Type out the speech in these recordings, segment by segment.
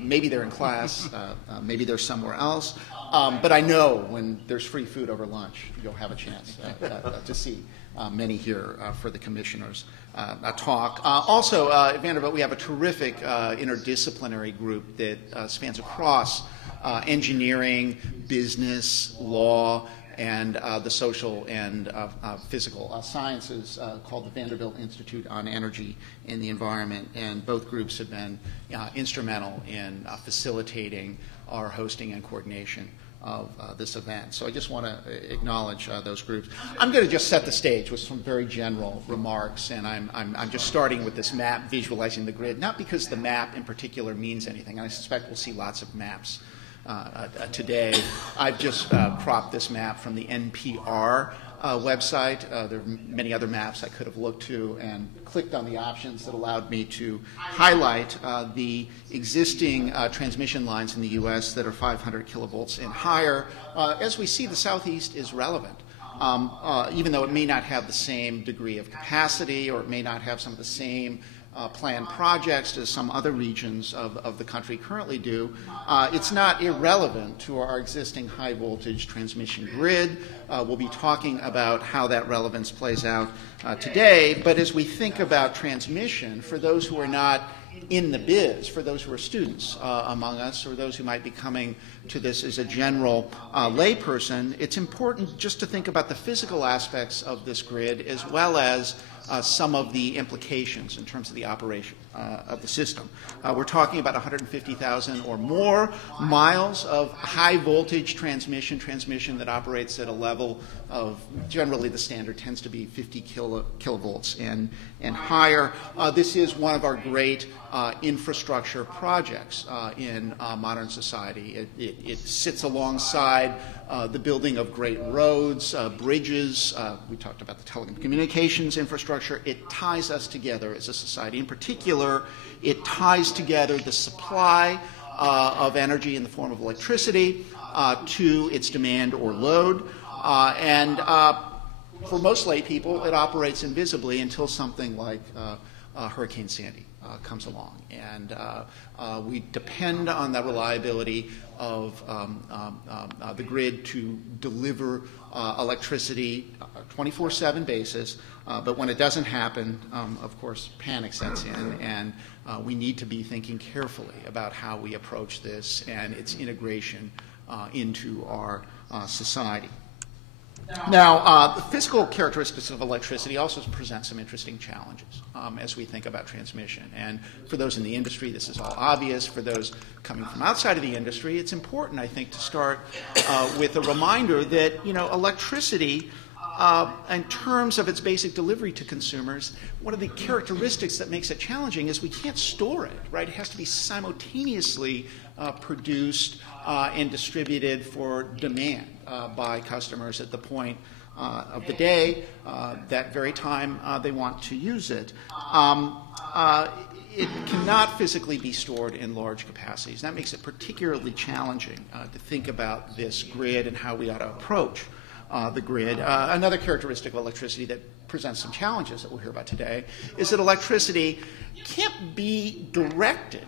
Maybe they're in class, maybe they're somewhere else, but I know when there's free food over lunch, you'll have a chance to see many here for the commissioners' talk. Also, at Vanderbilt, we have a terrific interdisciplinary group that spans across engineering, business, law, and the social and physical sciences called the Vanderbilt Institute on Energy and the Environment. And both groups have been instrumental in facilitating our hosting and coordination of this event. So I just want to acknowledge those groups. I'm going to just set the stage with some very general remarks, and I'm just starting with this map visualizing the grid, not because the map in particular means anything. I suspect we'll see lots of maps today. I've just cropped this map from the NPR website. There are many other maps I could have looked to and clicked on the options that allowed me to highlight the existing transmission lines in the U.S. that are 500 kilovolts and higher. As we see, the Southeast is relevant. Even though it may not have the same degree of capacity, or it may not have some of the same planned projects as some other regions of the country currently do, it's not irrelevant to our existing high voltage transmission grid. We'll be talking about how that relevance plays out today, but as we think about transmission, for those who are not in the biz, for those who are students among us, or those who might be coming to this as a general layperson, it's important just to think about the physical aspects of this grid as well as some of the implications in terms of the operation of the system. We're talking about 150,000 or more miles of high voltage transmission that operates at a level of, generally the standard tends to be 50 kilovolts and higher. This is one of our great infrastructure projects in modern society. It sits alongside the building of great roads, bridges. We talked about the telecommunications infrastructure. It ties us together as a society. In particular, it ties together the supply of energy in the form of electricity to its demand or load. And for most lay people, it operates invisibly until something like Hurricane Sandy comes along. And we depend on the reliability of the grid to deliver electricity 24/7 basis. But when it doesn't happen, of course, panic sets in, and we need to be thinking carefully about how we approach this and its integration into our society. Now, the physical characteristics of electricity also present some interesting challenges as we think about transmission. And for those in the industry, this is all obvious. For those coming from outside of the industry, it's important, I think, to start with a reminder that, electricity, in terms of its basic delivery to consumers, one of the characteristics that makes it challenging is we can't store it, right? It has to be simultaneously produced and distributed for demand by customers at the point of the day, that very time they want to use it. It cannot physically be stored in large capacities. That makes it particularly challenging to think about this grid and how we ought to approach the grid. Another characteristic of electricity that presents some challenges that we'll hear about today is that electricity can't be directed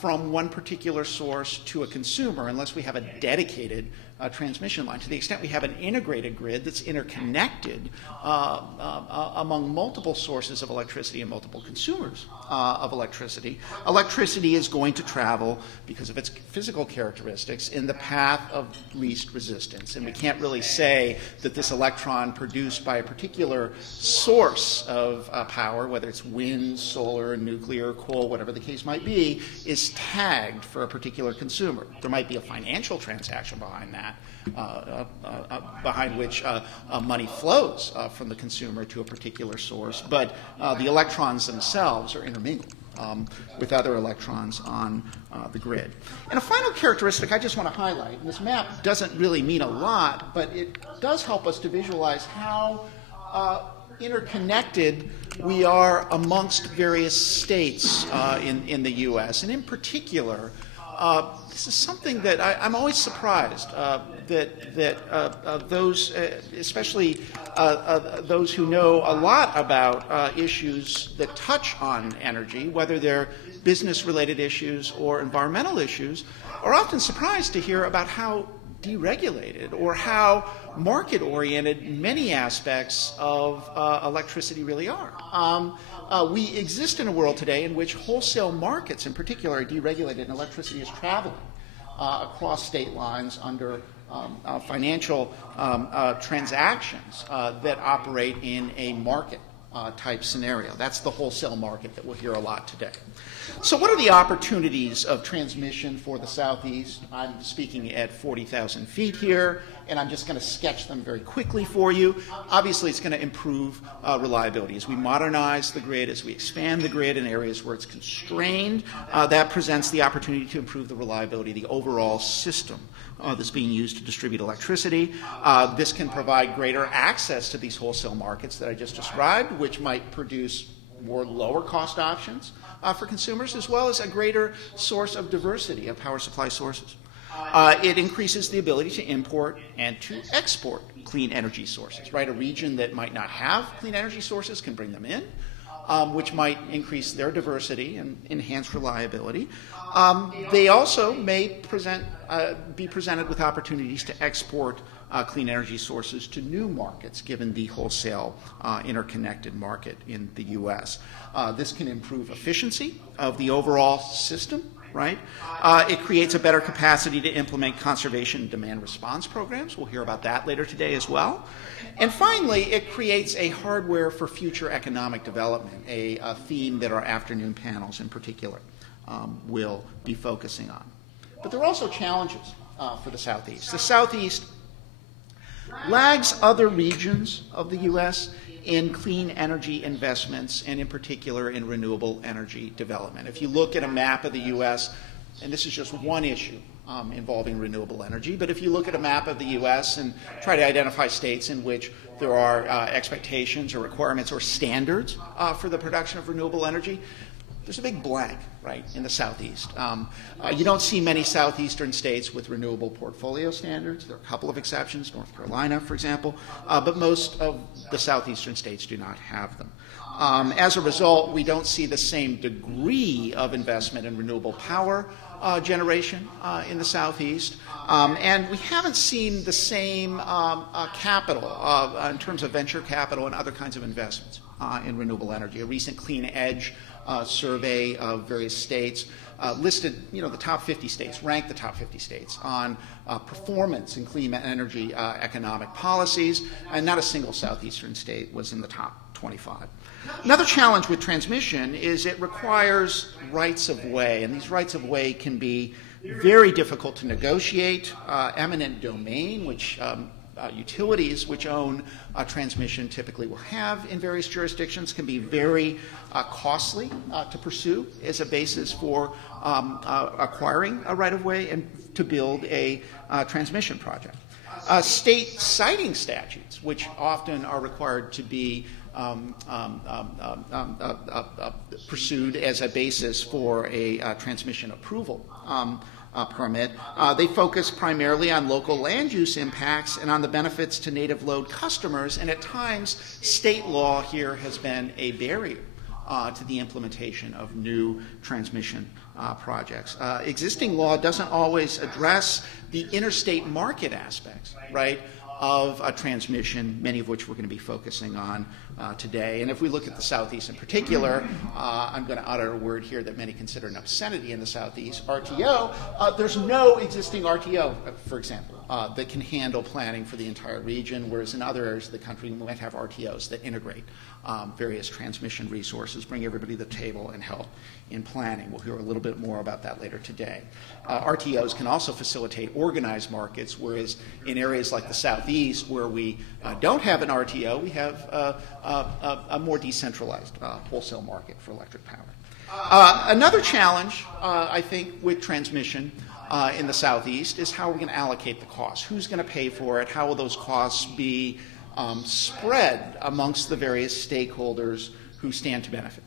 from one particular source to a consumer unless we have a dedicated transmission line. To the extent we have an integrated grid that's interconnected among multiple sources of electricity and multiple consumers of electricity, electricity is going to travel, because of its physical characteristics, in the path of least resistance. And we can't really say that this electron produced by a particular source of power, whether it's wind, solar, nuclear, coal, whatever the case might be, is tagged for a particular consumer. There might be a financial transaction behind that, behind which money flows from the consumer to a particular source, but the electrons themselves are intermingled with other electrons on the grid. And a final characteristic I just want to highlight, and this map doesn't really mean a lot, but it does help us to visualize how interconnected we are amongst various states in the U.S. And in particular, this is something that I'm always surprised that those, especially those who know a lot about issues that touch on energy, whether they're business-related issues or environmental issues, are often surprised to hear about how deregulated or how market-oriented many aspects of electricity really are. We exist in a world today in which wholesale markets in particular are deregulated, and electricity is traveling across state lines under financial transactions that operate in a market type scenario. That's the wholesale market that we'll hear a lot today. So what are the opportunities of transmission for the Southeast? I'm speaking at 40,000 feet here, and I'm just going to sketch them very quickly for you. Obviously, it's going to improve reliability. As we modernize the grid, as we expand the grid in areas where it's constrained, that presents the opportunity to improve the reliability of the overall system that's being used to distribute electricity. This can provide greater access to these wholesale markets that I just described, which might produce more lower cost options for consumers, as well as a greater source of diversity of power supply sources. It increases the ability to import and to export clean energy sources, right? A region that might not have clean energy sources can bring them in, which might increase their diversity and enhance reliability. They also may be presented with opportunities to export clean energy sources to new markets, given the wholesale interconnected market in the U.S. This can improve efficiency of the overall system, right? It creates a better capacity to implement conservation and demand response programs. We'll hear about that later today as well. And finally, it creates a hardware for future economic development, a theme that our afternoon panels in particular will be focusing on. But there are also challenges for the Southeast. The Southeast lags other regions of the U.S. in clean energy investments, and in particular in renewable energy development. If you look at a map of the U.S., and this is just one issue involving renewable energy, but if you look at a map of the U.S. and try to identify states in which there are expectations or requirements or standards for the production of renewable energy, there's a big blank, right, in the Southeast. You don't see many southeastern states with renewable portfolio standards. There are a couple of exceptions, North Carolina, for example, but most of the southeastern states do not have them. As a result, we don't see the same degree of investment in renewable power generation in the Southeast, and we haven't seen the same capital in terms of venture capital and other kinds of investments in renewable energy. A recent Clean Edge survey of various states listed, the top 50 states, ranked the top 50 states on performance in clean energy economic policies, and not a single southeastern state was in the top 25. Another challenge with transmission is it requires rights of way, and these rights of way can be very difficult to negotiate. Eminent domain, which utilities which own transmission typically will have in various jurisdictions, can be very costly to pursue as a basis for acquiring a right-of-way and to build a transmission project. State siting statutes, which often are required to be pursued as a basis for a transmission approval permit. They focus primarily on local land use impacts and on the benefits to native load customers, and at times state law here has been a barrier to the implementation of new transmission projects. Existing law doesn't always address the interstate market aspects, right, of transmission, many of which we're going to be focusing on today. And if we look at the Southeast in particular, I'm going to utter a word here that many consider an obscenity in the Southeast, RTO. There's no existing RTO, for example, that can handle planning for the entire region, whereas in other areas of the country we might have RTOs that integrate various transmission resources, bring everybody to the table, and help in planning. We'll hear a little bit more about that later today. RTOs can also facilitate organized markets, whereas in areas like the Southeast, where we don't have an RTO, we have a more decentralized wholesale market for electric power. Another challenge, I think, with transmission in the Southeast is how we're going to allocate the costs. Who's going to pay for it? How will those costs be spread amongst the various stakeholders who stand to benefit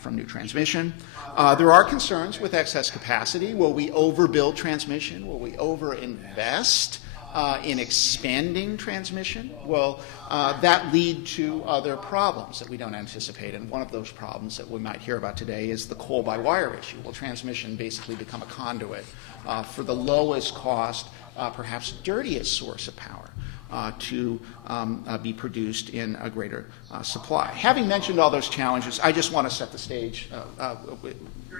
from new transmission. There are concerns with excess capacity. Will we overbuild transmission? Will we overinvest in expanding transmission? Will that lead to other problems that we don't anticipate? And one of those problems that we might hear about today is the coal-by-wire issue. Will transmission basically become a conduit for the lowest cost, perhaps dirtiest source of power to be produced in a greater supply? Having mentioned all those challenges, I just want to set the stage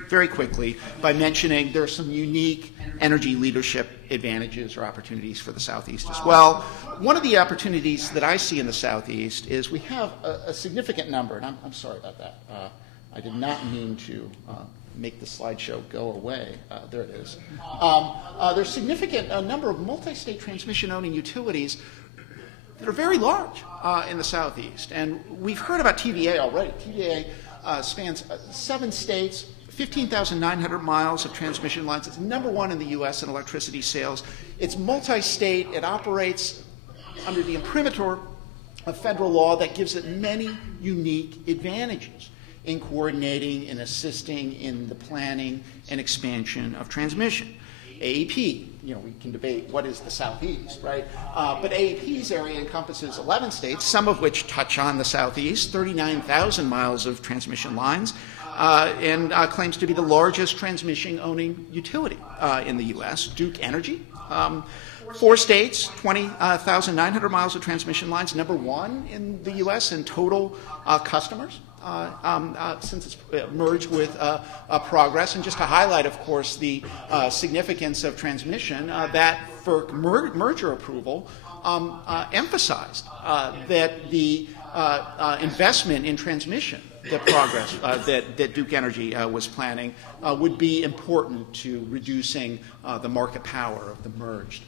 very quickly by mentioning there are some unique energy leadership advantages or opportunities for the Southeast as well. One of the opportunities that I see in the Southeast is we have a significant number, and I'm sorry about that. I did not mean to make the slideshow go away. There it is. There's a significant number of multi-state transmission-owning utilities that are very large in the Southeast. And we've heard about TVA already. TVA spans 7 states, 15,900 miles of transmission lines. It's #1 in the U.S. in electricity sales. It's multi-state. It operates under the imprimatur of federal law that gives it many unique advantages in coordinating and assisting in the planning and expansion of transmission. AEP, we can debate what is the Southeast, right? But AEP's area encompasses 11 states, some of which touch on the Southeast, 39,000 miles of transmission lines, and claims to be the largest transmission-owning utility in the U.S., Duke Energy. 4 states, 20,900 miles of transmission lines, #1 in the U.S. in total customers. Since it's merged with Progress. And just to highlight, of course, the significance of transmission, that FERC merger approval emphasized that the investment in transmission that Progress, that Duke Energy was planning would be important to reducing the market power of the merged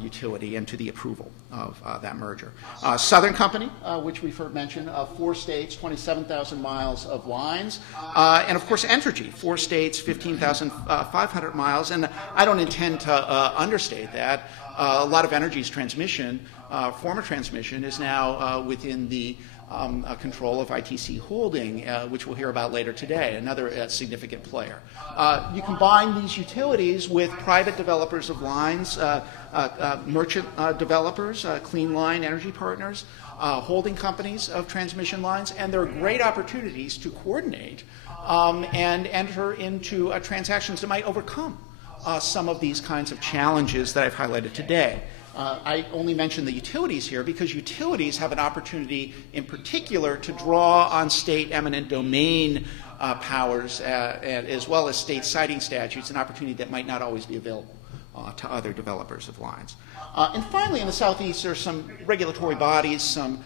utility and to the approval of that merger. Southern Company, which we've heard mentioned, 4 states, 27,000 miles of lines, and of course Entergy, 4 states, 15,500 miles, and I don't intend to understate that. A lot of Entergy's transmission, former transmission, is now within the control of ITC Holding, which we'll hear about later today, another significant player. You combine these utilities with private developers of lines, merchant developers, Clean Line Energy Partners, holding companies of transmission lines, and there are great opportunities to coordinate and enter into transactions that might overcome some of these kinds of challenges that I've highlighted today. I only mention the utilities here because utilities have an opportunity in particular to draw on state eminent domain powers as well as state siting statutes, an opportunity that might not always be available to other developers of lines. And finally, in the Southeast, there are some regulatory bodies, some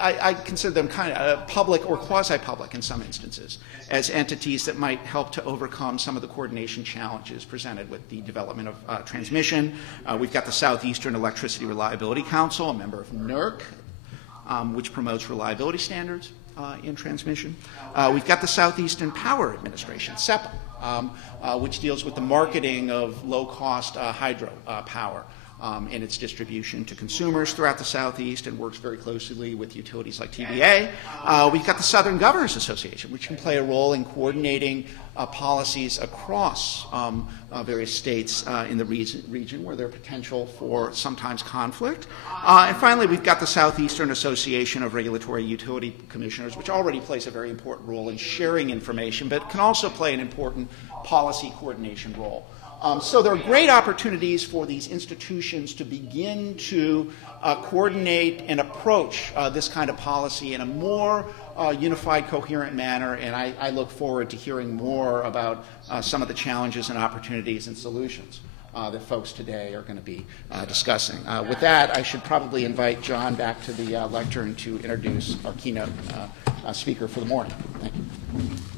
I consider them kind of public or quasi-public in some instances, as entities that might help to overcome some of the coordination challenges presented with the development of transmission. We've got the Southeastern Electricity Reliability Council, a member of NERC, which promotes reliability standards in transmission. We've got the Southeastern Power Administration, SEPA, which deals with the marketing of low-cost hydro power. And its distribution to consumers throughout the Southeast and works very closely with utilities like TVA. We've got the Southern Governors Association, which can play a role in coordinating policies across various states in the region where there are potential for sometimes conflict. And finally, we've got the Southeastern Association of Regulatory Utility Commissioners, which already plays a very important role in sharing information, but can also play an important policy coordination role. So there are great opportunities for these institutions to begin to coordinate and approach this kind of policy in a more unified, coherent manner, and I look forward to hearing more about some of the challenges and opportunities and solutions that folks today are going to be discussing. With that, I should probably invite John back to the lectern to introduce our keynote speaker for the morning. Thank you.